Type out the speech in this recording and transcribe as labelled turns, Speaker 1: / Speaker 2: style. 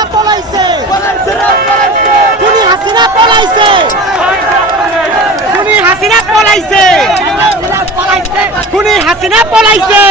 Speaker 1: হাসিনা পলাইছে। তুমি হাসিনা পলাইছে। তুমি হাসিনা পলাইছে। খুনি হাসিনা পলাইছে।